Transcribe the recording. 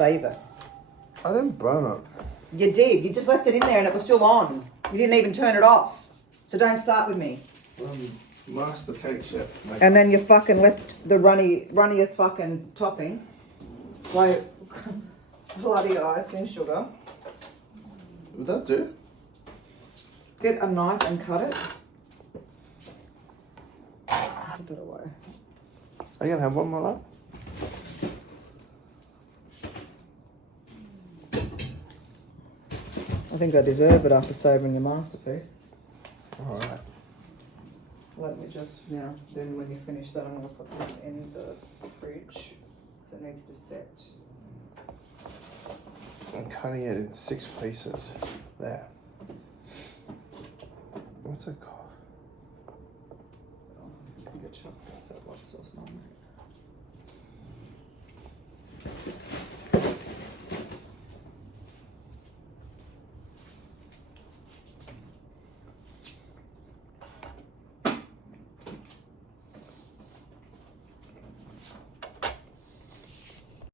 save it. I didn't burn it. You did. You just left it in there and it was still on. You didn't even turn it off. So don't start with me. Master cake chef. And then you fucking left the runniest fucking topping. Like, bloody icing sugar. Would that do? Get a knife and cut it. Put it away. So you gonna have one more lap? I think I deserve it after savouring your masterpiece. Alright. Let me just, now, then when you finish that, I'm going to put this in the fridge. Because it needs to set. I'm cutting it in 6 pieces. There. What's it called? You can get chopped. That's that white sauce, Mum.